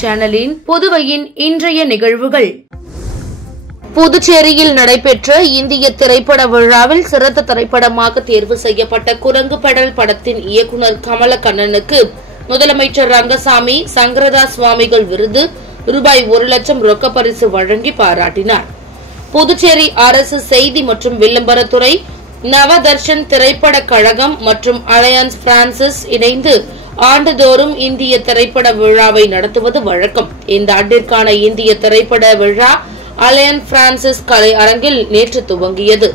சேனலின் புதுவையின் இன்றைய நிகழ்வுகள். புதுச்சேரியில் நடைபெற்ற இந்திய திரைப்பட விழாவில் சிறந்த திரைப்படமாக தேர்வு செய்யப்பட்ட குரங்கு பெடல் படத்தின் இயக்குநர் கமலக்கண்ணனுக்கு முதலமைச்சர் ரங்கசாமி சங்கரதாஸ் சுவாமிகள் விருது ரூபாய் 1 லட்சம் ரொக்க பரிசு வழங்கி பாராட்டினார். புதுச்சேரி அரசு செய்தி மற்றும் விளம்பரத்துறை, நவதர்ஷன் திரைப்பட கழகம் மற்றும் அலையன்ஸ் பிரான்சிஸ் இணைந்து ஆண்டுதோறும் இந்திய திரைப்பட விழாவை நடத்துவது வழக்கம். இந்த ஆண்டிற்கான இந்திய திரைப்பட விழா அலையன்ஸ் பிரான்சிஸ் கலை அரங்கில் நேற்று துவங்கியது.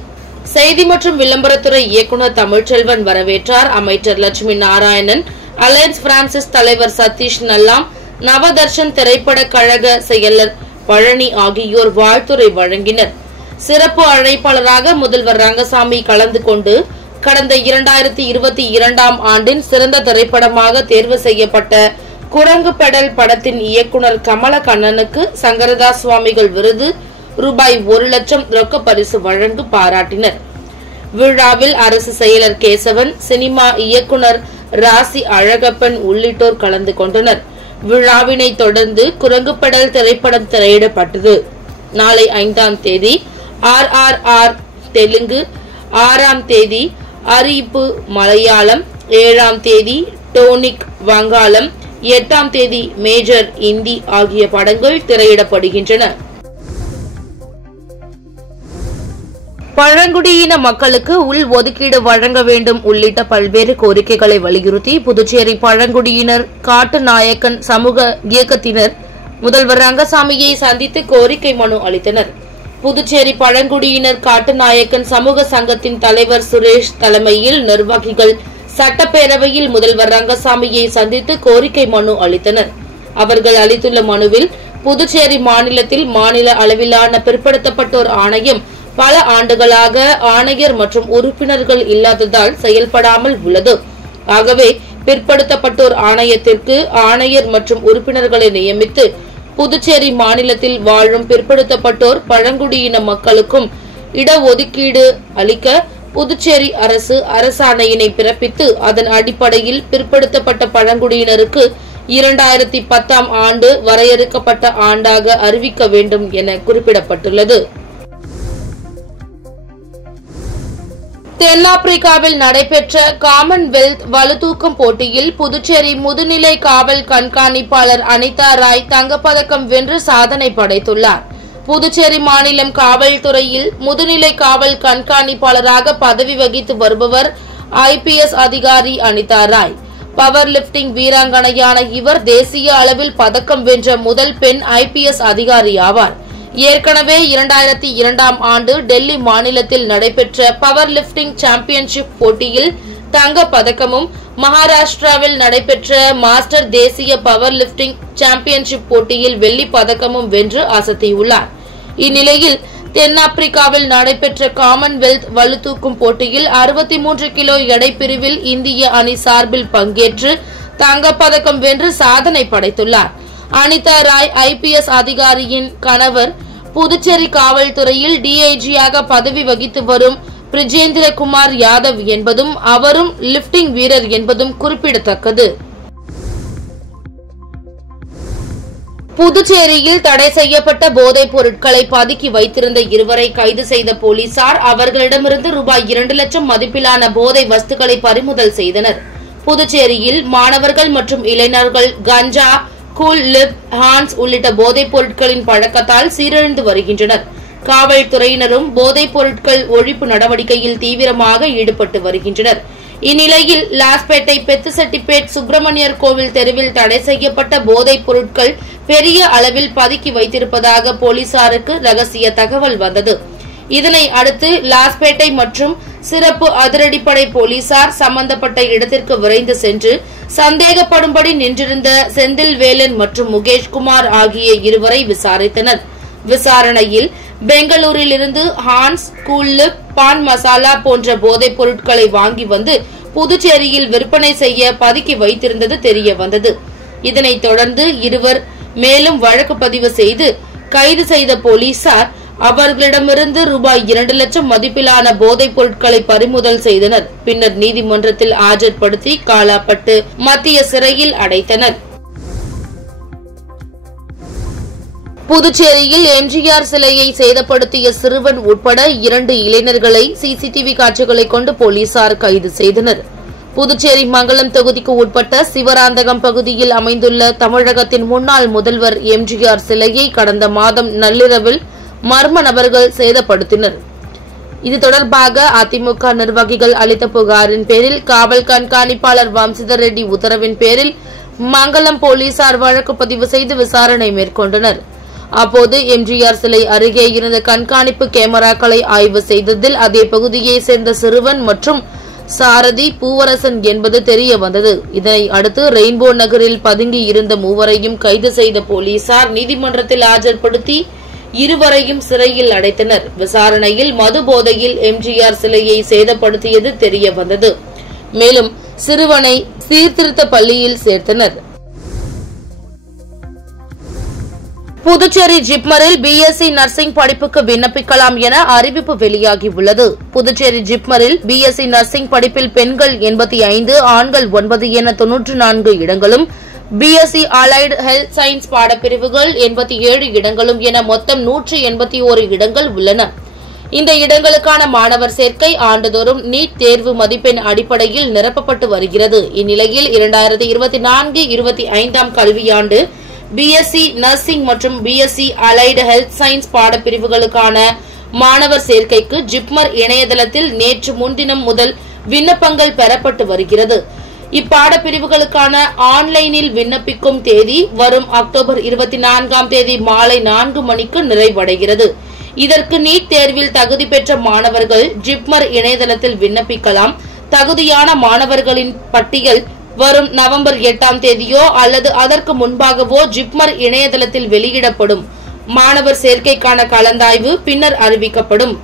செய்தி மற்றும் விளம்பரத்துறை இயக்குநர் தமிழ்ச்செல்வன் வரவேற்றார். அமைச்சர் லட்சுமி நாராயணன், அலையன்ஸ் பிரான்சிஸ் தலைவர் சதீஷ் நல்லாம், நவதர்ஷன் திரைப்பட கழக செயலர் பழனி ஆகியோர் வாழ்த்துரை வழங்கினர். சிறப்பு அழைப்பாளராக முதல்வர் ரங்கசாமி கலந்து கொண்டு கடந்த 2022ஆம் ஆண்டின் சிறந்த திரைப்படமாக தேர்வு செய்யப்பட்ட குரங்கு பெடல் படத்தின் இயக்குநர் கமலக்கண்ணனுக்கு சங்கரதாஸ் சுவாமிகள் விருது ரூபாய் 1 லட்சம் ரொக்க பரிசு வழங்கி பாராட்டினர். விழாவில் அரசு செயலர் கேசவன், சினிமா இயக்குநர் ராசி அழகப்பன் உள்ளிட்டோர் கலந்து கொண்டனர். விழாவினை தொடர்ந்து குரங்கு பெடல் திரைப்படம் திரையிடப்பட்டது. நாளை 5ஆம் தேதி RRR தெலுங்கு, 6ஆம் தேதி அறிவிப்பு மலையாளம், 7ஆம் தேதி டோனிக் வங்காளம், 8ஆம் தேதி மேஜர் இந்தி ஆகிய படங்கள் திரையிடப்படுகின்றன. பழங்குடியின மக்களுக்கு உள் ஒதுக்கீடு வழங்க வேண்டும் உள்ளிட்ட பல்வேறு கோரிக்கைகளை வலியுறுத்தி புதுச்சேரி பழங்குடியினர் காட்டுநாயக்கன் சமூக இயக்கத்தினர் முதல்வர் ரங்கசாமியை சந்தித்து கோரிக்கை மனு அளித்தனர். புதுச்சேரி பழங்குடியினர் காட்டுநாயக்கன் சமூக சங்கத்தின் தலைவர் சுரேஷ் தலைமையில் நிர்வாகிகள் சட்டப்பேரவையில் முதல்வர் ரங்கசாமியை சந்தித்து கோரிக்கை மனு அளித்தனர். அவர்கள் அளித்துள்ள மனுவில் புதுச்சேரி மாநிலத்தில் மாநில அளவிலான பிற்படுத்தப்பட்டோர் ஆணையம் பல ஆண்டுகளாக ஆணையர் மற்றும் உறுப்பினர்கள் இல்லாததால் செயல்படாமல் உள்ளது. ஆகவே பிற்படுத்தப்பட்டோர் ஆணையத்திற்கு ஆணையர் மற்றும் உறுப்பினர்களை நியமித்து புதுச்சேரி மாநிலத்தில் வாழும் பிற்படுத்தப்பட்டோர் பழங்குடியின மக்களுக்கும் இடஒதுக்கீடு அளிக்க புதுச்சேரி அரசு அரசாணையினை பிறப்பித்து அதன் அடிப்படையில் பிற்படுத்தப்பட்ட பழங்குடியினருக்கு 2010ஆம் ஆண்டு வரையறுக்கப்பட்ட ஆண்டாக அறிவிக்க வேண்டும் என குறிப்பிடப்பட்டுள்ளது. தென்னாப்பிரிக்காவில் நடைபெற்ற காமன்வெல்த் வலுதூக்கும் போட்டியில் புதுச்சேரி முதுநிலை காவல் கண்காணிப்பாளர் அனிதா ராய் தங்கப்பதக்கம் வென்று சாதனை படைத்துள்ளார். புதுச்சேரி மாநிலம் காவல்துறையில் முதுநிலை காவல் கண்காணிப்பாளராக பதவி வகித்து வருபவர் IPS அதிகாரி அனிதா ராய். பவர் லிப்டிங் வீராங்கனையான இவர் தேசிய அளவில் பதக்கம் வென்ற முதல் பெண் IPS அதிகாரி ஆவார். ஏற்கனவே 2002ஆம் ஆண்டு டெல்லி மாநிலத்தில் நடைபெற்ற பவர் லிப்டிங் சாம்பியன்ஷிப் போட்டியில் தங்க பதக்கமும், மகாராஷ்டிராவில் நடைபெற்ற மாஸ்டர் தேசிய பவர் லிப்டிங் சாம்பியன்ஷிப் போட்டியில் வெள்ளி பதக்கமும் வென்று அசத்தியுள்ளார். இந்நிலையில் தென்னாப்பிரிக்காவில் நடைபெற்ற காமன்வெல்த் வலுதூக்கும் போட்டியில் 63 கிலோ எடை பிரிவில் இந்திய அணி சார்பில் பங்கேற்று தங்கப்பதக்கம் வென்று சாதனை படைத்துள்ளார். அனிதா ராய் IPS அதிகாரியின் கணவர் புதுச்சேரி காவல்துறையில் DIG-யாக பதவி வகித்து வரும் பிரிஜேந்திர குமார் யாதவ் என்பதும் அவரும் லிப்டிங் வீரர் என்பதும் குறிப்பிடத்தக்கது. புதுச்சேரியில் தடை செய்யப்பட்ட போதைப் பொருட்களை பதுக்கி வைத்திருந்த இருவரை கைது செய்த போலீசார் அவர்களிடமிருந்து ரூபாய் 2 லட்சம் மதிப்பிலான போதை வஸ்துக்களை பறிமுதல் செய்தனர். புதுச்சேரியில் மாணவர்கள் மற்றும் இளைஞர்கள் கஞ்சா, கூல் லிப், ஹான்ஸ் உள்ளிட்ட போதைப் பொருட்களின் பழக்கத்தால் சீரழிந்து வருகின்றனர். காவல்துறையினரும் போதைப் பொருட்கள் ஒழிப்பு நடவடிக்கையில் தீவிரமாக ஈடுபட்டு வருகின்றனர். இந்நிலையில் லாஸ்பேட்டை பெத்துசெட்டிப்பேட் சுப்பிரமணியர் கோவில் தெருவில் தடை செய்யப்பட்ட போதைப் பொருட்கள் பெரிய அளவில் பதுக்கி வைத்திருப்பதாக போலீசாருக்கு ரகசிய தகவல் வந்தது. இதனை அடுத்து லாஸ்பேட்டை மற்றும் சிறப்பு அதிரடிப்படை போலீசார் சம்பந்தப்பட்ட இடத்திற்கு விரைந்து சென்று சந்தேகப்படும்படி நின்றிருந்த செந்தில்வேலன் மற்றும் முகேஷ்குமார் ஆகிய இருவரை விசாரித்தனர். விசாரணையில் பெங்களூரிலிருந்து ஹான்ஸ், கூல்லிப், பான் மசாலா போன்ற போதைப் பொருட்களை வாங்கி வந்து புதுச்சேரியில் விற்பனை செய்ய பதுக்கி வைத்திருந்தது தெரிய வந்தது. இதனைத் தொடர்ந்து இருவர் மேலும் வழக்கு பதிவு செய்து கைது செய்த போலீசார் அவர்களிடமிருந்து ரூபாய் 2 லட்சம் மதிப்பிலான போதைப் பொருட்களை பறிமுதல் செய்தனர். பின்னர் நீதிமன்றத்தில் ஆஜர்படுத்தி காலாப்பட்டு மத்திய சிறையில் அடைத்தனர். புதுச்சேரியில் எம்ஜிஆர் சிலையை சேதப்படுத்திய சிறுவன் உட்பட 2 இளைஞர்களை சிசிடிவி காட்சிகளை கொண்டு போலீசார் கைது செய்தனர். புதுச்சேரி மங்கலம் தொகுதிக்கு உட்பட்ட சிவராந்தகம் பகுதியில் அமைந்துள்ள தமிழகத்தின் முன்னாள் முதல்வர் எம்ஜிஆர் சிலையை கடந்த மாதம் நள்ளிரவில் மர்ம நபர்கள் சேதப்படுத்தினர். இது தொடர்பாக அதிமுக நிர்வாகிகள் அளித்த புகாரின் பேரில் காவல் கண்காணிப்பாளர் வம்சிதர் ரெட்டி உத்தரவின் பேரில் மங்கலம் போலீசார் வழக்கு பதிவு செய்து விசாரணை மேற்கொண்டனர். அப்போது எம்ஜிஆர் சிலை அருகே இருந்த கண்காணிப்பு கேமராக்களை ஆய்வு செய்ததில் அதே பகுதியை சேர்ந்த சிறுவன் மற்றும் சாரதி பூவரசன் என்பது தெரிய வந்தது. இதனை அடுத்து ரெயின்போ நகரில் பதுங்கி இருந்த மூவரையும் கைது செய்த போலீசார் நீதிமன்றத்தில் ஆஜர்படுத்தி இருவரையும் சிறையில் அடைத்தனர். விசாரணையில் மது போதையில் எம்ஜிஆர் சிலையை சேதப்படுத்தியது தெரிய வந்தது. மேலும் சிறுவனை சீர்திருத்த பள்ளியில் சேர்த்தனர். புதுச்சேரி ஜிப்மரில் பிஎஸ்சி நர்சிங் படிப்புக்கு விண்ணப்பிக்கலாம் என அறிவிப்பு வெளியாகியுள்ளது. புதுச்சேரி ஜிப்மரில் பிஎஸ்சி நர்சிங் படிப்பில் பெண்கள் 85, ஆண்கள் 9 என 94 இடங்களும், பிஎஸ்சி அலைடு ஹெல்த் சயின்ஸ் பாடப்பிரிவுகள் 87 இடங்களும் என மொத்தம் 181 இடங்கள் உள்ளன. இந்த இடங்களுக்கான மாணவர் சேர்க்கை ஆண்டுதோறும் நீட் தேர்வு மதிப்பெண் அடிப்படையில் நிரப்பப்பட்டு வருகிறது. இந்நிலையில் 2024-25 கல்வியாண்டு பிஎஸ்சி நர்சிங் மற்றும் பிஎஸ்சி அலைடு ஹெல்த் சயின்ஸ் பாடப்பிரிவுகளுக்கான மாணவர் சேர்க்கைக்கு ஜிப்மர் இணையதளத்தில் நேற்று முன்தினம் முதல் விண்ணப்பங்கள் பெறப்பட்டு வருகிறது. இப்பாடப்பிரிவுகளுக்கான ஆன்லைனில் விண்ணப்பிக்கும் தேதி வரும் அக்டோபர் 24 மாலை 4 மணிக்கு நிறைவடைகிறது. இதற்கு நீட் தேர்வில் தகுதி பெற்ற மாணவர்கள் ஜிப்மர் இணையதளத்தில் விண்ணப்பிக்கலாம். தகுதியான மாணவர்களின் பட்டியல் வரும் நவம்பர் 8 அல்லது அதற்கு முன்பாகவோ ஜிப்மர் இணையதளத்தில் வெளியிடப்படும். மாணவர் சேர்க்கைக்கான கலந்தாய்வு பின்னர் அறிவிக்கப்படும்.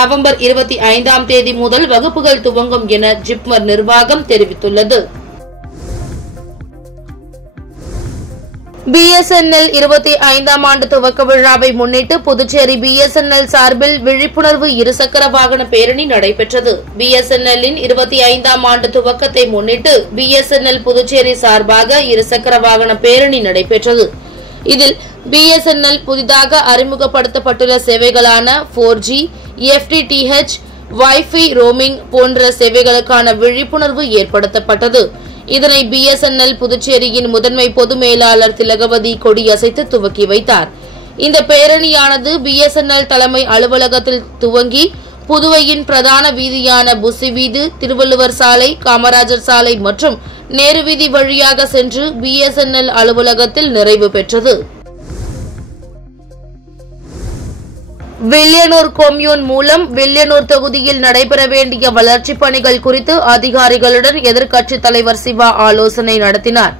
நவம்பர் 25 முதல் வகுப்புகள் துவங்கும் என ஜிப்மர் நிர்வாகம் தெரிவித்துள்ளது. பிஎஸ்என்எல் 25ஆம் ஆண்டு துவக்க விழாவை முன்னிட்டு புதுச்சேரி பிஎஸ்என்எல் சார்பில் விழிப்புணர்வு இருசக்கர வாகன பேரணி நடைபெற்றது. பிஎஸ்என்எல்லின் 25ஆம் ஆண்டு துவக்கத்தை முன்னிட்டு பிஎஸ்என்எல் புதுச்சேரி சார்பாக இருசக்கர வாகன பேரணி நடைபெற்றது. இதில் பிஎஸ்என்எல் புதிதாக அறிமுகப்படுத்தப்பட்டுள்ள சேவைகளான 4G, FTTH, வைஃபை ரோமிங் போன்ற சேவைகளுக்கான விழிப்புணர்வு ஏற்படுத்தப்பட்டது. இதனை பிஎஸ்என்எல் புதுச்சேரியின் முதன்மை பொது மேலாளர் திலகவதி கொடியசைத்து துவக்கி வைத்தார். இந்த பேரணியானது பிஎஸ்என்எல் தலைமை அலுவலகத்தில் துவங்கி புதுவையின் பிரதான வீதியான புசி வீதி, திருவள்ளுவர் சாலை, காமராஜர் சாலை மற்றும் நேரு வீதி வழியாக சென்று பிஎஸ்என்எல் அலுவலகத்தில் நிறைவு பெற்றது. வில்லியனூர் கொம்யூன் மூலம் வில்லியனூர் தொகுதியில் நடைபெற வேண்டிய வளர்ச்சிப் பணிகள் குறித்து அதிகாரிகளுடன் எதிர்க்கட்சித் தலைவர் சிவா ஆலோசனை நடத்தினார்.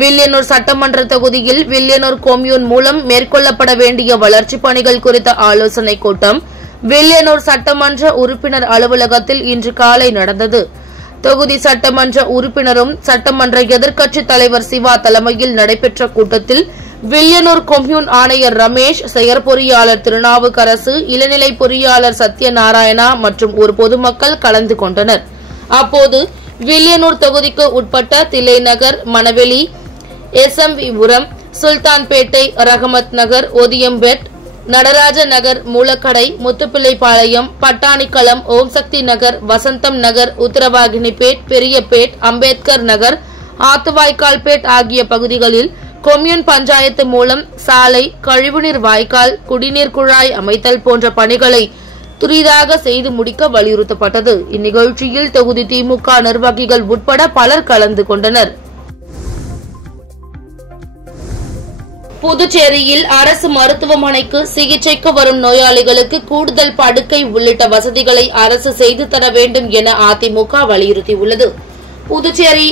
வில்லியனூர் சட்டமன்ற தொகுதியில் வில்லியனூர் கொம்யூன் மூலம் மேற்கொள்ளப்பட வேண்டிய வளர்ச்சிப் பணிகள் குறித்த ஆலோசனைக் கூட்டம் வில்லியனூர் சட்டமன்ற உறுப்பினர் அலுவலகத்தில் இன்று காலை நடந்தது. தொகுதி சட்டமன்ற உறுப்பினரும் சட்டமன்ற எதிர்க்கட்சித் தலைவர் சிவா தலைமையில் நடைபெற்ற கூட்டத்தில் வில்லியனூர் கொம்யூன் ஆணையர் ரமேஷ், செயற்பொறியாளர் திருநாவுக்கரசு, இளநிலை பொறியாளர் சத்யநாராயணா மற்றும் ஒரு பொதுமக்கள் கலந்து கொண்டனர். அப்போது வில்லியனூர் தொகுதிக்கு உட்பட்ட தில்லைநகர், மணவெளி, எஸ்எம்விபுரம், சுல்தான்பேட்டை, ரஹமத் நகர், ஒதியம்பேட், நடராஜ நகர், மூலக்கடை, முத்துப்பிள்ளைப்பாளையம், பட்டாணிக்களம், ஓம்சக்தி நகர், வசந்தம் நகர், உத்தரவாகினிபேட், பெரியபேட், அம்பேத்கர் நகர், ஆத்துவாய்க்கால்பேட் ஆகிய பகுதிகளில் கொம்யூன் பஞ்சாயத்து மூலம் சாலை, கழிவுநீர் வாய்க்கால், குடிநீர் குழாய் அமைத்தல் போன்ற பணிகளை துரிதாக செய்து முடிக்க வலியுறுத்தப்பட்டது. இந்நிகழ்ச்சியில் தொகுதி திமுக நிர்வாகிகள் உட்பட பலர் கலந்து கொண்டனர். புதுச்சேரியில் அரசு மருத்துவமனைக்கு சிகிச்சைக்கு வரும் நோயாளிகளுக்கு கூடுதல் படுக்கை உள்ளிட்ட வசதிகளை அரசு செய்து தர வேண்டும் என அதிமுக வலியுறுத்தியுள்ளது. புதுச்சேரி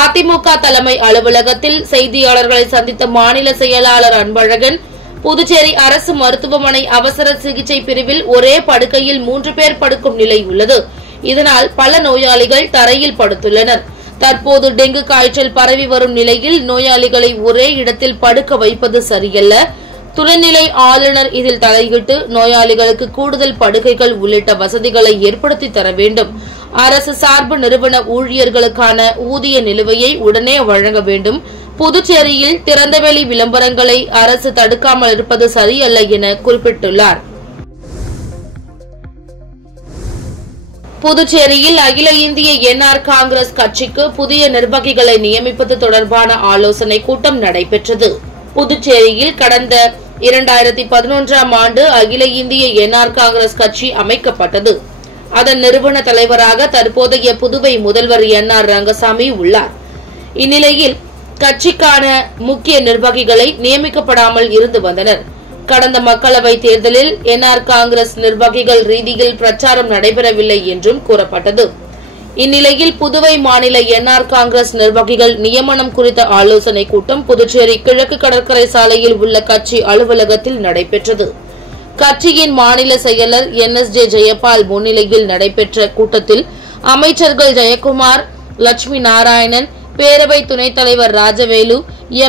அதிமுக தலைமை அலுவலகத்தில் செய்தியாளர்களை சந்தித்த மாநில செயலாளர் அன்பழகன், புதுச்சேரி அரசு மருத்துவமனை அவசர சிகிச்சை பிரிவில் ஒரே படுக்கையில் 3 பேர் படுக்கும் நிலை உள்ளது. இதனால் பல நோயாளிகள் தரையில் படுத்துள்ளனர். தற்போது டெங்கு காய்ச்சல் பரவி வரும் நிலையில் நோயாளிகளை ஒரே இடத்தில் படுக்க வைப்பது சரியல்ல. துணைநிலை ஆளுநர் இதில் தலையிட்டு நோயாளிகளுக்கு கூடுதல் படுக்கைகள் உள்ளிட்ட வசதிகளை ஏற்படுத்தி தர வேண்டும். அரசு சார்பு நிறுவன ஊழியர்களுக்கான ஊதிய நிலுவையை உடனே வழங்க வேண்டும். புதுச்சேரியில் திறந்தவெளி விளம்பரங்களை அரசு தடுக்காமல் இருப்பது சரியல்ல என குறிப்பிட்டுள்ளார். புதுச்சேரியில் அகில இந்திய என்ஆர் காங்கிரஸ் கட்சிக்கு புதிய நிர்வாகிகளை நியமிப்பது தொடர்பான ஆலோசனை கூட்டம் நடைபெற்றது. புதுச்சேரியில் கடந்த 2011ஆம் ஆண்டு அகில இந்திய என்ஆர் காங்கிரஸ் கட்சி அமைக்கப்பட்டது. அதன் நிறுவன தலைவராக தற்போதைய புதுவை முதல்வர் NR ரங்கசாமி உள்ளார். இந்நிலையில் கட்சிக்கான முக்கிய நிர்வாகிகளை நியமிக்கப்படாமல் இருந்து வந்தனர். கடந்த மக்களவை தேர்தலில் என்ஆர் காங்கிரஸ் நிர்வாகிகள் ரீதியில் பிரச்சாரம் நடைபெறவில்லை என்றும் கூறப்பட்டது. இந்நிலையில் புதுவை மாநில என்ஆர் காங்கிரஸ் நிர்வாகிகள் நியமனம் குறித்த ஆலோசனை கூட்டம் புதுச்சேரி கிழக்கு கடற்கரை சாலையில் உள்ள கட்சி அலுவலகத்தில் நடைபெற்றது. கட்சியின் மாநில செயலர் NSJ ஜெயபால் முன்னிலையில் நடைபெற்ற கூட்டத்தில் அமைச்சர்கள் ஜெயக்குமார், லட்சுமி நாராயணன், பேரவை துணைத் தலைவர் ராஜவேலு,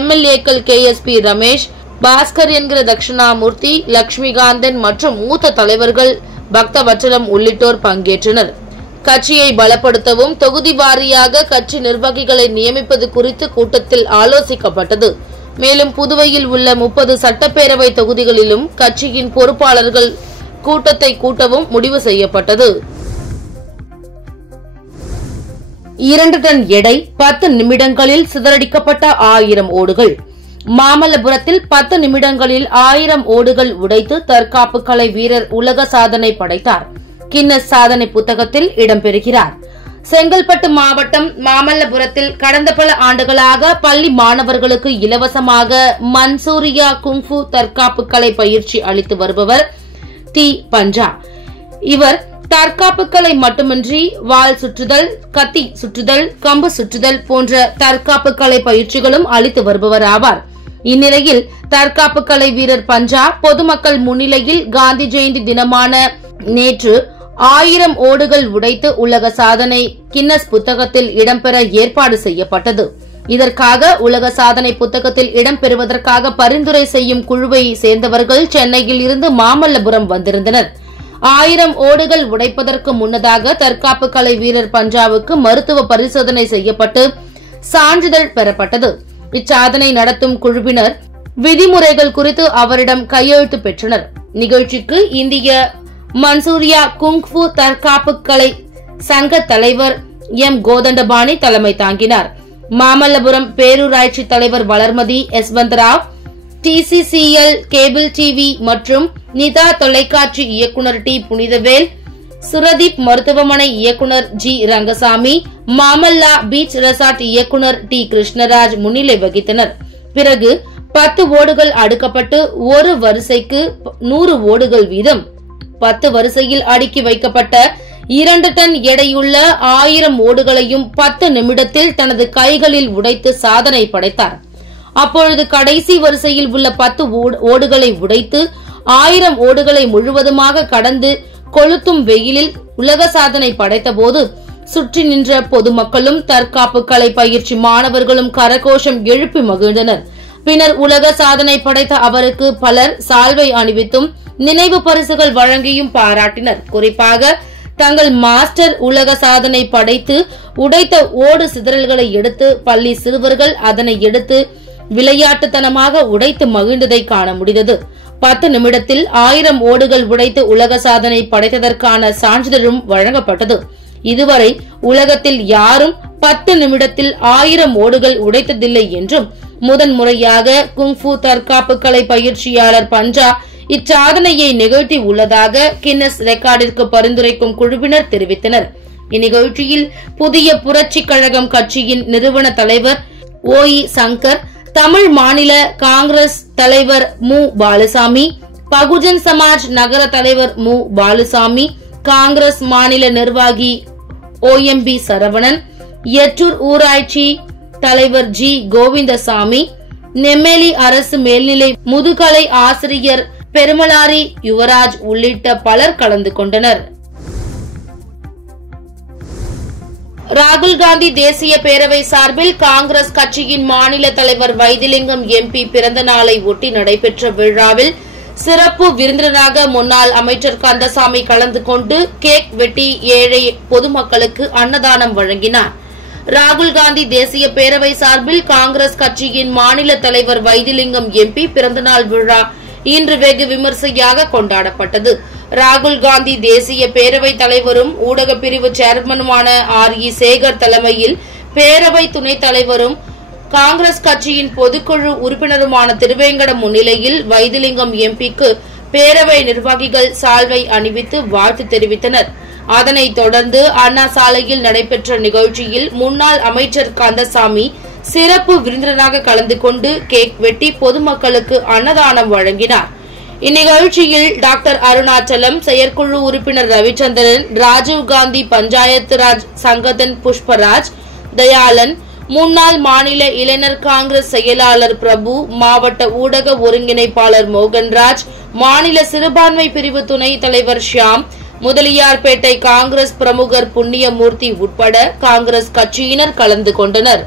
MLAக்கள் KSP ரமேஷ், பாஸ்கர் என்கிற தட்சிணாமூர்த்தி, லட்சுமிகாந்தன் மற்றும் மூத்த தலைவர்கள் பக்தவச்சலம் உள்ளிட்டோர் பங்கேற்றனர். கட்சியை பலப்படுத்தவும் தொகுதி வாரியாக கட்சி நிர்வாகிகளை நியமிப்பது குறித்து கூட்டத்தில் ஆலோசிக்கப்பட்டது. மேலும் புதுவையில் உள்ள 30 சட்டப்பேரவை தொகுதிகளிலும் கட்சியின் பொறுப்பாளர்கள் கூட்டத்தை கூட்டவும் முடிவு செய்யப்பட்டது. 2 டன் எடை 10 நிமிடங்களில் சிதறடிக்கப்பட்ட 1000 ஓடுகள். மாமல்லபுரத்தில் 10 நிமிடங்களில் 1000 ஓடுகள் உடைத்து தற்காப்பு கலை வீரர் உலக சாதனை படைத்தார். கின்னஸ் சாதனை புத்தகத்தில் இடம்பெறுகிறார். செங்கல்பட்டு மாவட்டம் மாமல்லபுரத்தில் கடந்த பல ஆண்டுகளாக பள்ளி மாணவர்களுக்கு இலவசமாக மன்சூரியா குங்ஃபு தற்காப்பு கலை பயிற்சி அளித்து வருபவர் டி. பஞ்சா. இவர் தற்காப்பு கலை மட்டுமின்றி வாள் சுற்றுதல், கத்தி சுற்றுதல், கம்பு சுற்றுதல் போன்ற தற்காப்பு கலை பயிற்சிகளும் அளித்து வருபவர் ஆவார். இந்நிலையில் தற்காப்பு கலை வீரர் பஞ்சா பொதுமக்கள் முன்னிலையில் காந்தி ஜெயந்தி தினமான நேற்று 1000 ஓடுகள் உடைத்து உலக சாதனை கின்னஸ் புத்தகத்தில் இடம்பெற ஏற்பாடு செய்யப்பட்டது. இதற்காக உலக சாதனை புத்தகத்தில் இடம்பெறுவதற்காக பரிந்துரை செய்யும் குழுவை சேர்ந்தவர்கள் சென்னையில் இருந்து மாமல்லபுரம் வந்திருந்தனர். 1000 ஓடுகள் உடைப்பதற்கு முன்னதாக தற்காப்பு கலை வீரர் பஞ்சாவுக்கு மருத்துவ பரிசோதனை செய்யப்பட்டு சான்றிதழ் பெறப்பட்டது. இச்சாதனை நடத்தும் குழுவினர் விதிமுறைகள் குறித்து அவரிடம் கையெழுத்து பெற்றனர். நிகழ்ச்சிக்கு இந்திய மன்சூரியா குங்ஃபு தற்காப்பு கலை சங்க தலைவர் M. கோதண்டபாணி தலைமை தாங்கினார். மாமல்லபுரம் பேரூராட்சி தலைவர் வளர்மதி யஸ்வந்தராவ், TCCL கேபிள் டிவி மற்றும் நிதா தொலைக்காட்சி இயக்குனர் டி. புனிதவேல், சுரதீப் மருத்துவமனை இயக்குனர் G. Rangasamy, Mamalla beach resort இயக்குனர் T. கிருஷ்ணராஜ் முன்னிலை வகித்தனர். பிறகு 10 ஓடுகள் அடுக்கப்பட்டு ஒரு வரிசைக்கு 100 ஓடுகள் வீதம் 10 வரிசையில் அடுக்கி வைக்கப்பட்ட 2 டன் எடையுள்ள 1000 ஓடுகளையும் 10 நிமிடத்தில் தனது கைகளில் உடைத்து சாதனை படைத்தார். அப்பொழுது கடைசி வரிசையில் உள்ள 10 ஓடுகளை உடைத்து 1000 ஓடுகளை முழுவதுமாக கடந்து கொளுத்தும் வெயிலில் உலக சாதனை படைத்த போது சுற்றி நின்ற பொதுமக்களும் தற்காப்பு கலை பயிற்சி மாணவர்களும் கரகோஷம் எழுப்பி மகிழ்ந்தனர். பின்னர் உலக சாதனை படைத்த அவருக்கு பலர் சால்வை அணிவித்தும் நினைவு பரிசுகள் வழங்கியும் பாராட்டினர். குறிப்பாக தங்கள் மாஸ்டர் உலக சாதனை படைத்து உடைத்த ஓடு சிதறல்களை எடுத்து பள்ளி சிறுவர்கள் அதனை எடுத்து விளையாட்டுத்தனமாக உடைத்து மகிழ்ந்ததை காண முடிந்தது. 10 நிமிடத்தில் 1000 ஓடுகள் உடைத்து உலக சாதனை படைத்ததற்கான சான்றிதழும் வழங்கப்பட்டது. இதுவரை உலகத்தில் யாரும் 10 நிமிடத்தில் 1000 ஓடுகள் உடைத்ததில்லை என்றும் முதன்முறையாக குங்ஃபு தற்காப்பு கலை பயிற்சியாளர் பஞ்சா இச்சாதனையை நிகழ்த்தி உள்ளதாக கின்னஸ் ரெக்கார்டிற்கு பரிந்துரைக்கும் குழுவினர் தெரிவித்தனர். இந்நிகழ்ச்சியில் புதிய புரட்சி கழகம் கட்சியின் நிறுவன தலைவர் OE சங்கர், தமிழ் மாநில காங்கிரஸ் தலைவர் மு. பாலுசாமி, பகுஜன் சமாஜ் நகர தலைவர் மு. பாலுசாமி, காங்கிரஸ் மாநில நிர்வாகி OMB சரவணன், எட்டூர் ஊராட்சி தலைவர் G. கோவிந்தசாமி, நெம்மேலி அரசு மேல்நிலை முதுகலை ஆசிரியர் பெருமலாரி யுவராஜ் உள்ளிட்ட பலர் கலந்து கொண்டனர். ராகுல் காந்தி தேசிய பேரவை சார்பில் காங்கிரஸ் கட்சியின் மாநில தலைவர் வைத்திலிங்கம் MP பிறந்த நாளை ஒட்டி நடைபெற்ற விழாவில் சிறப்பு விருந்தினராக முன்னாள் அமைச்சர் கந்தசாமி கலந்து கொண்டு கேக் வெட்டி ஏழை பொதுமக்களுக்கு அன்னதானம் வழங்கினார். ராகுல் காந்தி தேசிய பேரவை சார்பில் காங்கிரஸ் கட்சியின் மாநில தலைவர் வைத்திலிங்கம் எம்பி பிறந்தநாள் விழா இன்று வெகு விமர்சையாக கொண்டாடப்பட்டது. ராகுல் காந்தி தேசிய பேரவை தலைவரும் ஊடக பிரிவு சேர்மனுமான RE சேகர் தலைமையில் பேரவை துணைத் தலைவரும் காங்கிரஸ் கட்சியின் பொதுக்குழு உறுப்பினருமான திருவேங்கடம் முன்னிலையில் வைத்திலிங்கம் எம்பிக்கு பேரவை நிர்வாகிகள் சால்வை அணிவித்து வாழ்த்து தெரிவித்தனர். அதனைத் தொடர்ந்து அண்ணா சாலையில் நடைபெற்ற நிகழ்ச்சியில் முன்னாள் அமைச்சர் கந்தசாமி சிறப்பு விருந்தினராக கலந்து கொண்டு கேக் வெட்டி பொதுமக்களுக்கு அன்னதானம் வழங்கினார். இந்நிகழ்ச்சியில் டாக்டர் அருணாச்சலம், செயற்குழு உறுப்பினர் ரவிச்சந்திரன், ராஜீவ்காந்தி பஞ்சாயத்து ராஜ் சங்கதன் புஷ்பராஜ், தயாளன், முன்னாள் மாநில இளைஞர் காங்கிரஸ் செயலாளர் பிரபு, மாவட்ட ஊடக ஒருங்கிணைப்பாளர் மோகன்ராஜ், மாநில சிறுபான்மை பிரிவு துணைத் தலைவர் ஷியாம், முதலியார்பேட்டை காங்கிரஸ் பிரமுகர் புண்ணியமூர்த்தி உட்பட காங்கிரஸ் கட்சியினர் கலந்து கொண்டனர்.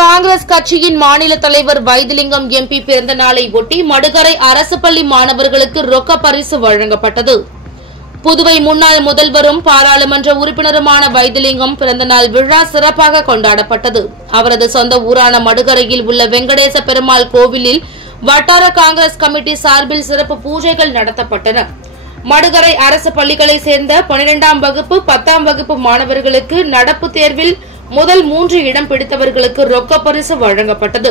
காங்கிரஸ் கட்சியின் மாநில தலைவர் வைத்திலிங்கம் எம்பி பிறந்த நாளை ஒட்டி மடுகரை அரசு பள்ளி மாணவர்களுக்கு ரொக்க பரிசு வழங்கப்பட்டது. புதுவை முன்னாள் முதல்வரும் பாராளுமன்ற உறுப்பினருமான வைத்திலிங்கம் பிறந்தநாள் விழா சிறப்பாக கொண்டாடப்பட்டது. அவரது சொந்த ஊரான மடுகரையில் உள்ள வெங்கடேச பெருமாள் கோவிலில் வட்டார காங்கிரஸ் கமிட்டி சார்பில் சிறப்பு பூஜைகள் நடத்தப்பட்டன. மடுகரை அரசு பள்ளிகளை சேர்ந்த 12ஆம் வகுப்பு 10ஆம் வகுப்பு மாணவர்களுக்கு நடப்பு தேர்வில் முதல் 3 இடம் பிடித்தவர்களுக்கு ரொக்க பரிசு வழங்கப்பட்டது.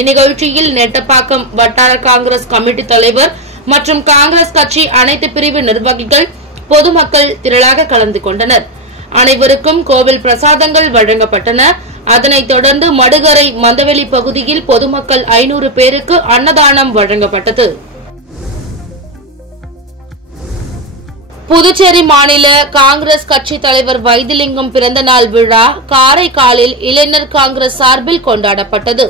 இந்நிகழ்ச்சியில் நெட்டப்பாக்கம் வட்டார காங்கிரஸ் கமிட்டி தலைவர் மற்றும் காங்கிரஸ் கட்சி அனைத்து பிரிவு நிர்வாகிகள், பொதுமக்கள் திரளாக கலந்து கொண்டனர். அனைவருக்கும் கோவில் பிரசாதங்கள் வழங்கப்பட்டன. அதனைத் தொடர்ந்து மடுகரை மந்தவெளி பகுதியில் பொதுமக்கள் 500 பேருக்கு அன்னதானம் வழங்கப்பட்டது. புதுச்சேரி மாநில காங்கிரஸ் கட்சி தலைவர் வைத்திலிங்கம் பிறந்தநாள் விழா காரைக்காலில் இளைஞர் காங்கிரஸ் சார்பில் கொண்டாடப்பட்டது.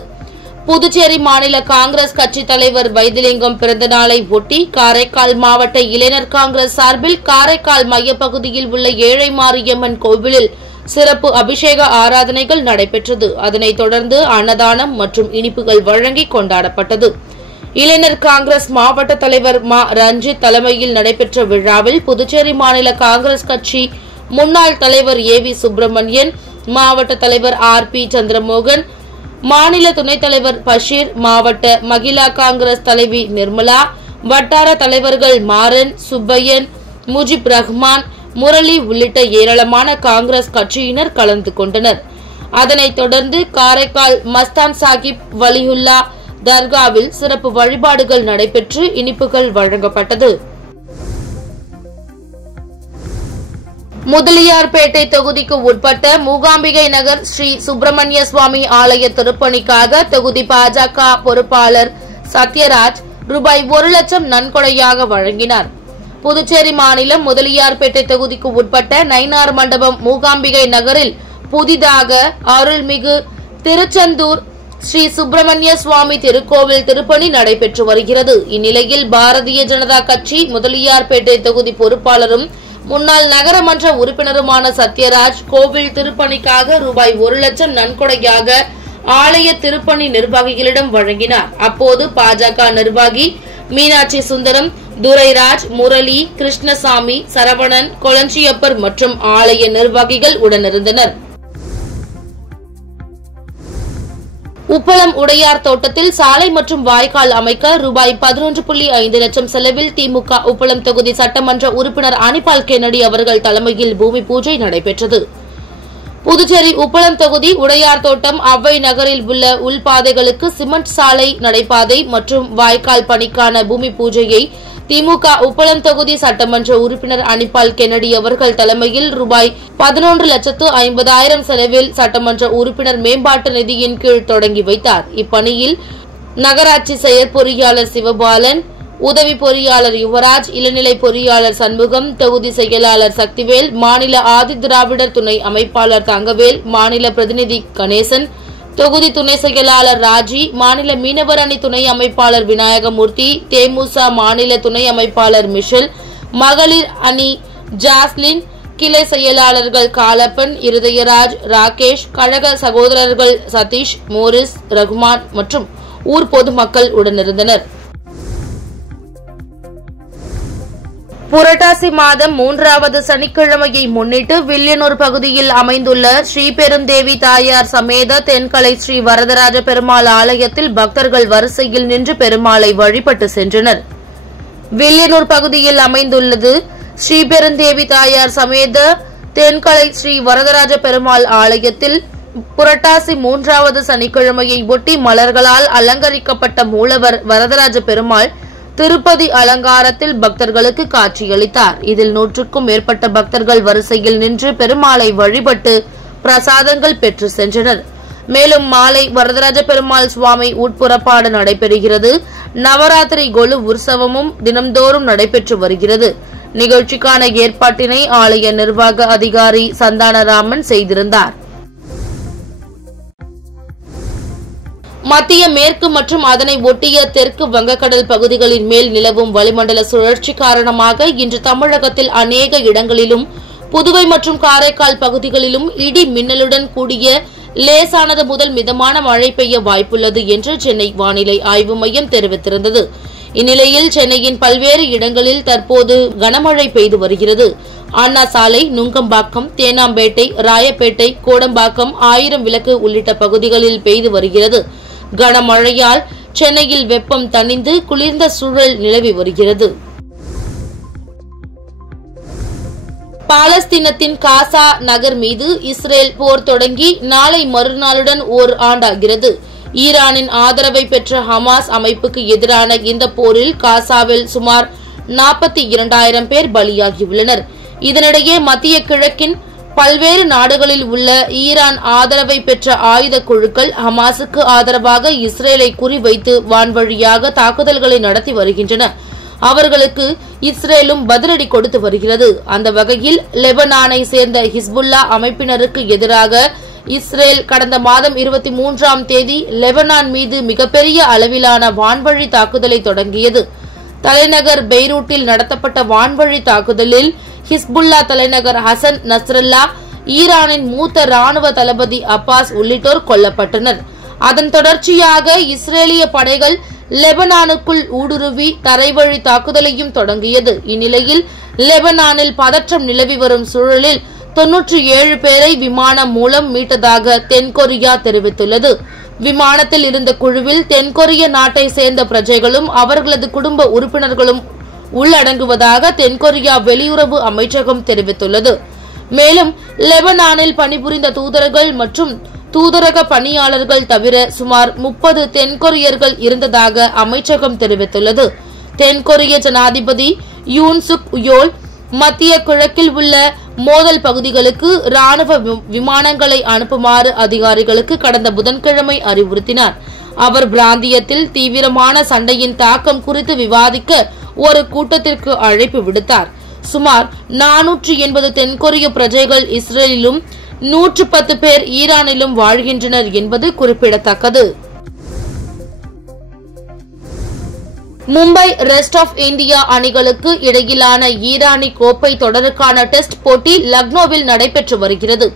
புதுச்சேரி மாநில காங்கிரஸ் கட்சி தலைவர் வைத்திலிங்கம் பிறந்த நாளை ஒட்டி காரைக்கால் மாவட்ட இளைஞர் காங்கிரஸ் சார்பில் காரைக்கால் மையப்பகுதியில் உள்ள ஏழை மாரியம்மன் கோவிலில் சிறப்பு அபிஷேக ஆராதனைகள் நடைபெற்றது. அதனைத் தொடர்ந்து அன்னதானம் மற்றும் இனிப்புகள் வழங்கி கொண்டாடப்பட்டது. இளைஞர் காங்கிரஸ் மாவட்ட தலைவர் மா ரஞ்சித் தலைமையில் நடைபெற்ற விழாவில் புதுச்சேரி மாநில காங்கிரஸ் கட்சி முன்னாள் தலைவர் AV சுப்பிரமணியன், மாவட்ட தலைவர் RP சந்திரமோகன், மாநில துணைத் தலைவர் பஷீர், மாவட்ட மகிழா காங்கிரஸ் தலைவி நிர்மலா, வட்டார தலைவர்கள் மாறன், சுப்பையன், முஜிப் ரஹ்மான், முரளி உள்ளிட்ட ஏராளமான காங்கிரஸ் கட்சியினர் கலந்து கொண்டனர். அதனைத் தொடர்ந்து காரைக்கால் மஸ்தான் சாஹிப் வலியுல்லா தர்காவில் சிறப்பு வழிபாடுகள் நடைபெற்று இனிப்புகள் வழங்கப்பட்டது. முதலியார்பேட்டை தொகுதிக்கு உட்பட்ட மூகாம்பிகை நகர் ஸ்ரீ சுப்பிரமணிய சுவாமி ஆலய திருப்பணிக்காக தொகுதி பாஜக பொறுப்பாளர் சத்யராஜ் ரூபாய் 1 லட்சம் நன்கொடையாக வழங்கினார். புதுச்சேரி மாநிலம் முதலியார்பேட்டை தொகுதிக்கு உட்பட்ட நயினார் மண்டபம் மூகாம்பிகை நகரில் புதிதாக அருள்மிகு திருச்செந்தூர் ஸ்ரீ சுப்பிரமணிய சுவாமி திருக்கோவில் திருப்பணி நடைபெற்று வருகிறது. இந்நிலையில் பாரதிய ஜனதா கட்சி முதலியார்பேட்டை தொகுதி பொறுப்பாளரும் முன்னாள் நகரமன்ற உறுப்பினருமான சத்யராஜ் கோவில் திருப்பணிக்காக ரூபாய் 1 லட்சம் நன்கொடையாக ஆலய திருப்பணி நிர்வாகிகளிடம் வழங்கினார். அப்போது பாஜக நிர்வாகி மீனாட்சி சுந்தரம், துரைராஜ், முரளி, கிருஷ்ணசாமி, சரவணன், கொளஞ்சியப்பர் மற்றும் ஆலய நிர்வாகிகள் உடனிருந்தனர். உப்பளம் உடையார் தோட்டத்தில் சாலை மற்றும் வாய்க்கால் அமைக்க ரூபாய் 11.5 லட்சம் செலவில் திமுக உப்பளம் தொகுதி சட்டமன்ற உறுப்பினர் அனிபால் கென்னடி அவர்கள் தலைமையில் பூமி பூஜை நடைபெற்றது. புதுச்சேரி உப்பளம் தொகுதி உடையார் தோட்டம் அவ்வை நகரில் உள்ள உள்பாதைகளுக்கு சிமெண்ட் சாலை, நடைபாதை மற்றும் வாய்க்கால் பணிக்கான பூமி பூஜையை திமுக உப்பளம் தொகுதி சட்டமன்ற உறுப்பினர் அனிபால் கென்னடி அவர்கள் தலைமையில் ரூபாய் 11,50,000 செலவில் சட்டமன்ற உறுப்பினர் மேம்பாட்டு நிதியின் கீழ் தொடங்கி வைத்தார். இப்பணியில் நகராட்சி செயற்பொறியாளர் சிவபாலன், உதவி பொறியாளர் யுவராஜ், இளநிலை பொறியாளர் சண்முகம், தொகுதி செயலாளர் சக்திவேல், மாநில ஆதி திராவிடர் துணை அமைப்பாளர் தங்கவேல், மாநில பிரதிநிதி கணேசன், தொகுதி துணை செயலாளர் ராஜி, மாநில மீனவர் அணி துணை அமைப்பாளர் விநாயகமூர்த்தி, தேமுசா மாநில துணை அமைப்பாளர் மிஷல், மகளிர் அணி ஜாஸ்லின், கிளை செயலாளர்கள் காலப்பன், இருதயராஜ், ராகேஷ், கழக சகோதரர்கள் சதீஷ், மோரிஸ், ரகுமான் மற்றும் ஊர் பொதுமக்கள் உடனிருந்தனர். புரட்டாசி மாதம் 3வது சனிக்கிழமையை முன்னிட்டு வில்லியனூர் பகுதியில் அமைந்துள்ள ஸ்ரீபெருந்தேவி தாயார் சமேத தென்கலை ஸ்ரீ வரதராஜ பெருமாள் ஆலயத்தில் பக்தர்கள் வரிசையில் நின்று பெருமாளை வழிபட்டு சென்றனர். வில்லியனூர் பகுதியில் அமைந்துள்ளது ஸ்ரீபெருந்தேவி தாயார் சமேத தென்கலை ஸ்ரீ வரதராஜ பெருமாள் ஆலயத்தில் புரட்டாசி 3வது சனிக்கிழமையை ஒட்டி மலர்களால் அலங்கரிக்கப்பட்ட மூலவர் வரதராஜ பெருமாள் திருப்பதி அலங்காரத்தில் பக்தர்களுக்கு காட்சியளித்தார். இதில் 100க்கும் மேற்பட்ட பக்தர்கள் வரிசையில் நின்று பெருமாளை வழிபட்டு பிரசாதங்கள் பெற்று சென்றனர். மேலும் மாலை வரதராஜ பெருமாள் சுவாமி உட்புறப்பாடு நடைபெறுகிறது. நவராத்திரி கொலு உற்சவமும் தினம்தோறும் நடைபெற்று வருகிறது. நிகழ்ச்சிக்கான ஏற்பாட்டினை ஆலய நிர்வாக அதிகாரி சந்தானராமன் செய்திருந்தார். மத்திய மேற்கு மற்றும் அதனை ஒட்டிய தெற்கு வங்கக்கடல் பகுதிகளின் மேல் நிலவும் வளிமண்டல சுழற்சி காரணமாக இன்று தமிழகத்தில் அநேக இடங்களிலும் புதுவை மற்றும் காரைக்கால் பகுதிகளிலும் இடி மின்னலுடன் கூடிய லேசானது முதல் மிதமான மழை பெய்ய வாய்ப்புள்ளது என்று சென்னை வானிலை ஆய்வு மையம் தெரிவித்திருந்தது. இந்நிலையில் சென்னையின் பல்வேறு இடங்களில் தற்போது கனமழை பெய்து வருகிறது. அண்ணா சாலை, நுங்கம்பாக்கம், தேனாம்பேட்டை, ராயப்பேட்டை, கோடம்பாக்கம், 1000 விளக்கு உள்ளிட்ட பகுதிகளில் பெய்து வருகிறது. கனமழையால் சென்னையில் வெப்பம் தணிந்து குளிர்ந்த சூழல் நிலவி வருகிறது. பாலஸ்தீனத்தின் காசா நகர் மீது இஸ்ரேல் போர் தொடங்கி நாளை மறுநாளுடன் ஓர் ஆண்டாகிறது. ஈரானின் ஆதரவை பெற்ற ஹமாஸ் அமைப்புக்கு எதிரான இந்த போரில் காசாவில் சுமார் 42,000 பேர் பலியாகியுள்ளனர். இதனிடையே மத்திய கிழக்கின் பல்வேறு நாடுகளில் உள்ள ஈரான் ஆதரவை பெற்ற ஆயுத குழுக்கள் ஹமாஸுக்கு ஆதரவாக இஸ்ரேலை குறிவைத்து வான்வழியாக தாக்குதல்களை நடத்தி வருகின்றன. அவர்களுக்கு இஸ்ரேலும் பதிலடி கொடுத்து வருகிறது. அந்த வகையில் லெபனானை சேர்ந்த ஹிஸ்புல்லா அமைப்பினருக்கு எதிராக இஸ்ரேல் கடந்த மாதம் 23ஆம் தேதி லெபனான் மீது மிகப்பெரிய அளவிலான வான்வழி தாக்குதலை தொடங்கியது. தலைநகர் பெய்ரூட்டில் நடத்தப்பட்ட வான்வழி தாக்குதலில் ஹிஸ்புல்லா தலைநகர் ஹசன் நஸ்ரல்லா, ஈரானின் மூத்த ராணுவ தளபதி அப்பாஸ் உள்ளிட்டோர் கொல்லப்பட்டனர். அதன் தொடர்ச்சியாக இஸ்ரேலிய படைகள் லெபனானுக்குள் ஊடுருவி தரைவழி தாக்குதலையும் தொடங்கியது. இந்நிலையில் லெபனானில் பதற்றம் நிலவி வரும் சூழலில் 97 பேரை விமானம் மூலம் மீட்டதாக தென்கொரியா தெரிவித்துள்ளது. விமானத்தில் இருந்த குழுவில் தென்கொரிய நாட்டை சேர்ந்த பிரஜைகளும் அவர்களது குடும்ப உறுப்பினர்களும் உள்ளடங்குவதாக தென்கொரியா வெளியுறவு அமைச்சகம் தெரிவித்துள்ளது. மேலும் லெபனானில் பணிபுரிந்த தூதர்கள் மற்றும் தூதரக பணியாளர்கள் தவிர சுமார் 30 தென்கொரியர்கள் இருந்ததாக அமைச்சகம் தெரிவித்துள்ளது. தென்கொரிய ஜனாதிபதி யூன் சுக் யோல் மத்திய கிழக்கில் உள்ள மோதல் பகுதிகளுக்கு ராணுவ விமானங்களை அனுப்புமாறு அதிகாரிகளுக்கு கடந்த புதன்கிழமை அறிவுறுத்தினார். அவர் பிராந்தியத்தில் தீவிரமான சண்டையின் தாக்கம் குறித்து விவாதிக்க ஒரு கூட்டத்திற்கு அழைப்பு விடுத்தார். சுமார் 480 தென்கொரிய பிரஜைகள் இஸ்ரேலிலும் 110 பேர் ஈரானிலும் வாழ்கின்றனர் என்பது குறிப்பிடத்தக்கது. மும்பை ரெஸ்ட் ஆஃப் இந்தியா அணிகளுக்கு இடையிலான ஈரானி கோப்பை தொடருக்கான டெஸ்ட் போட்டி லக்னோவில் நடைபெற்று வருகிறது.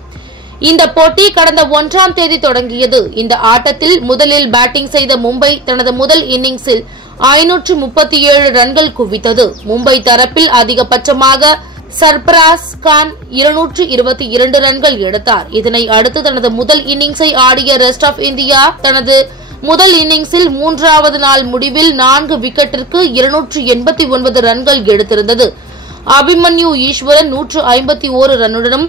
இந்த போட்டி கடந்த 1ஆம் தேதி தொடங்கியது. இந்த ஆட்டத்தில் முதலில் பேட்டிங் செய்த மும்பை தனது முதல் இன்னிங்ஸில் 537 ரன்கள் குவித்தது. மும்பை தரப்பில் அதிகபட்சமாக சர்பராஸ் கான் 222 ரன்கள் எடுத்தார். இதனை அடுத்து தனது முதல் இன்னிங்ஸை ஆடிய ரெஸ்ட் ஆஃப் இந்தியா தனது முதல் இன்னிங்ஸில் 3வது நாள் முடிவில் 4 விக்கெட்டிற்கு 289 ரன்கள் எடுத்திருந்தது. அபிமன்யு ஈஸ்வரன் 151 ரன்னுடனும்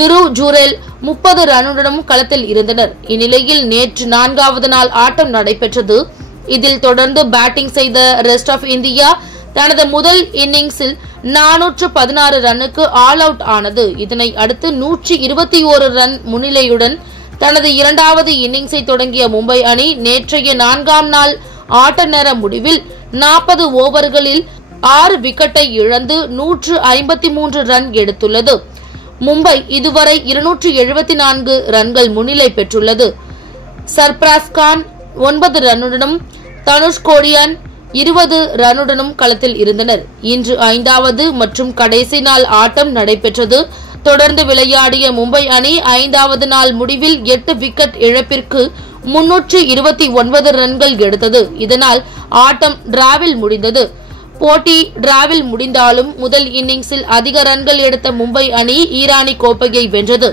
துருவ் ஜூரேல் 30 ரன்னுடனும் களத்தில் இருந்தனர். இந்நிலையில் நேற்று 4வது நாள் ஆட்டம் நடைபெற்றது. இதில் தொடர்ந்து பேட்டிங் செய்த ரெஸ்ட் ஆஃப் இந்தியா தனது முதல் இன்னிங்ஸில் 416 ரன்னுக்கு ஆல் அவுட் ஆனது. இதனை அடுத்து 121 ரன் முன்னிலையுடன் தனது 2வது இன்னிங்ஸை தொடங்கிய மும்பை அணி நேற்றைய 4ஆம் நாள் ஆட்ட நேர முடிவில் 40 ஓவர்களில் 6 விக்கெட்டை இழந்து 153 ரன் எடுத்துள்ளது. மும்பை இதுவரை 274 ரன்கள் முன்னிலை பெற்றுள்ளது. சர்பராஸ் கான் 9 ரன்னுடனும் தனுஷ் கோடியான் 20 ரன்னுடனும் களத்தில் இருந்தனர். இன்று 5வது மற்றும் கடைசி நாள் ஆட்டம் நடைபெற்றது. தொடர்ந்து விளையாடிய மும்பை அணி 5வது நாள் முடிவில் 8 விக்கெட் இழப்பிற்கு 329 ரன்கள் எடுத்தது. இதனால் ஆட்டம் டிராவில் முடிந்தது. போட்டி டிராவில் முடிந்தாலும் முதல் இன்னிங்ஸில் அதிக ரன்கள் எடுத்த மும்பை அணி ஈரானி கோப்பையை வென்றது.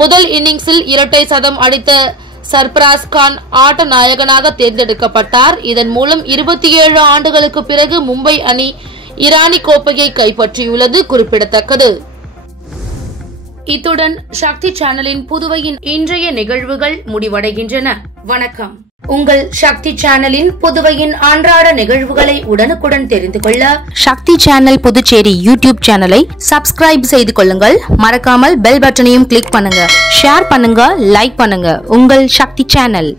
முதல் இன்னிங்ஸில் இரட்டை சதம் அடித்த சர்பராஸ் கான் ஆட்ட நாயகனாக தேர்ந்தெடுக்கப்பட்டார். இதன் மூலம் 27 ஆண்டுகளுக்கு பிறகு மும்பை அணி ஈரானி கோப்பையை கைப்பற்றியுள்ளது குறிப்பிடத்தக்கது. இத்துடன் சக்தி சேனலின் புதுவையின் இன்றைய நிகழ்வுகள் முடிவடைகின்றன. வணக்கம். உங்கள் சக்தி சேனலின் புதுவையின் அன்றாட நிகழ்வுகளை உடனுக்குடன் தெரிந்து கொள்ள சக்தி சேனல் புதுச்சேரி யூடியூப் சேனலை சப்ஸ்கிரைப் செய்து கொள்ளுங்கள். மறக்காமல் பெல் பட்டனையும் கிளிக் பண்ணுங்க, ஷேர் பண்ணுங்க, லைக் பண்ணுங்க. உங்கள் சக்தி சேனல்.